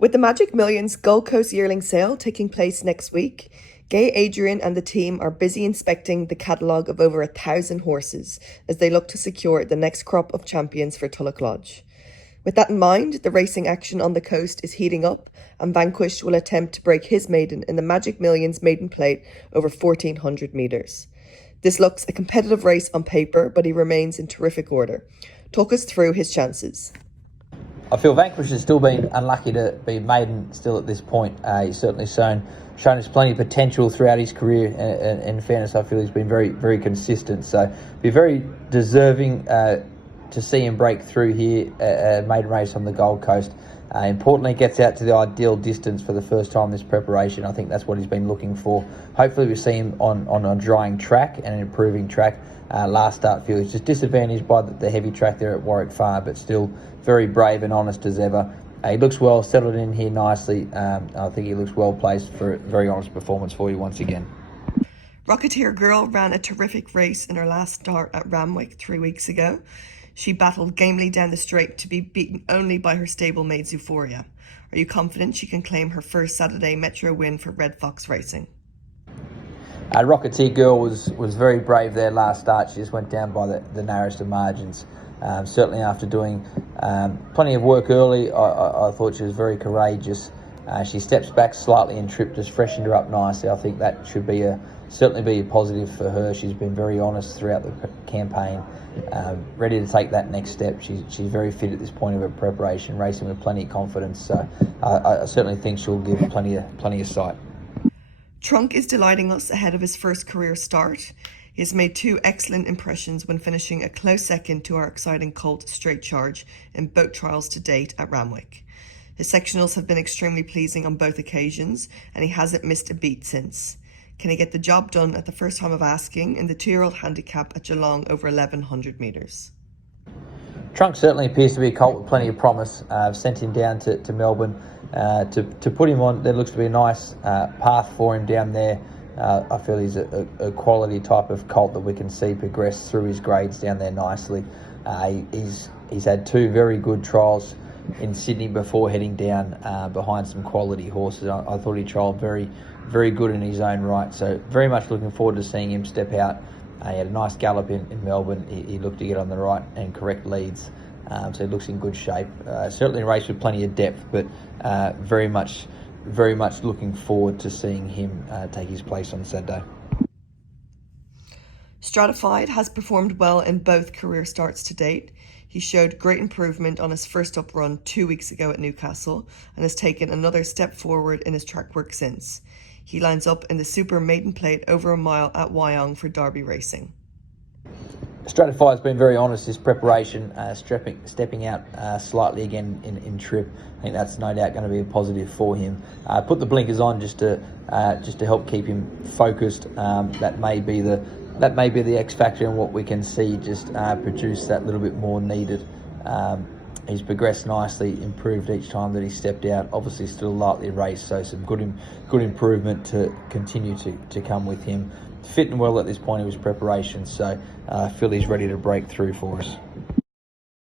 With the Magic Millions Gold Coast yearling sale taking place next week, Gai Adrian and the team are busy inspecting the catalogue of over 1,000 horses as they look to secure the next crop of champions for Tulloch Lodge. With that in mind, the racing action on the coast is heating up, and Vanquish will attempt to break his maiden in the Magic Millions maiden plate over 1,400 metres. This looks a competitive race on paper, but he remains in terrific order. Talk us through his chances. I feel Vanquish has still been unlucky to be maiden still at this point. He's certainly shown us plenty of potential throughout his career, and in fairness, I feel he's been very, very consistent. So, be very deserving to see him break through here at a maiden race on the Gold Coast. Importantly, gets out to the ideal distance for the first time this preparation. I think that's what he's been looking for. Hopefully, we see him on a drying track and an improving track. Last start field, he's just disadvantaged by the heavy track there at Warwick Farm, but still very brave and honest as ever. He looks well settled in here nicely. I think he looks well placed for a very honest performance for you once again. Rocketeer Girl ran a terrific race in her last start at Ramwick 3 weeks ago. She battled gamely down the straight to be beaten only by her stablemate Euphoria. Are you confident she can claim her first Saturday Metro win for Red Fox Racing? Rocketeer Girl was very brave there last start. She just went down by the narrowest of margins. Certainly after doing plenty of work early, I thought she was very courageous. She steps back slightly in trip, just freshened her up nicely. I think that should certainly be a positive for her. She's been very honest throughout the campaign, ready to take that next step. She's very fit at this point of her preparation, racing with plenty of confidence. So I certainly think she'll give plenty of sight. Trunk is delighting us ahead of his first career start. He has made 2 excellent impressions when finishing a close second to our exciting colt Straight Charge in both trials to date at Ramwick. His sectionals have been extremely pleasing on both occasions, and he hasn't missed a beat since. Can he get the job done at the first time of asking in the 2-year-old handicap at Geelong over 1,100 metres? Trunk certainly appears to be a colt with plenty of promise. I've sent him down to Melbourne to put him on. There looks to be a nice path for him down there. I feel he's a quality type of colt that we can see progress through his grades down there nicely. He's had 2 very good trials in Sydney before heading down behind some quality horses. I thought he trialled very, very good in his own right. So very much looking forward to seeing him step out. He had a nice gallop in Melbourne. He looked to get on the right and correct leads. So he looks in good shape. Certainly a race with plenty of depth, but very much looking forward to seeing him take his place on Saturday. Stratified has performed well in both career starts to date. He showed great improvement on his first up run 2 weeks ago at Newcastle and has taken another step forward in his track work since. He lines up in the Super Maiden Plate over a mile at Wyong for Derby Racing. Straty has been very honest this preparation, stepping out slightly again in trip. I think that's no doubt going to be a positive for him. Put the blinkers on just to help keep him focused. That may be the X factor in what we can see just produce that little bit more needed. He's progressed nicely, improved each time that he stepped out. Obviously still lightly raced, so some good improvement to continue to come with him. Fit and well at this point of his preparation, so I feel he's ready to break through for us.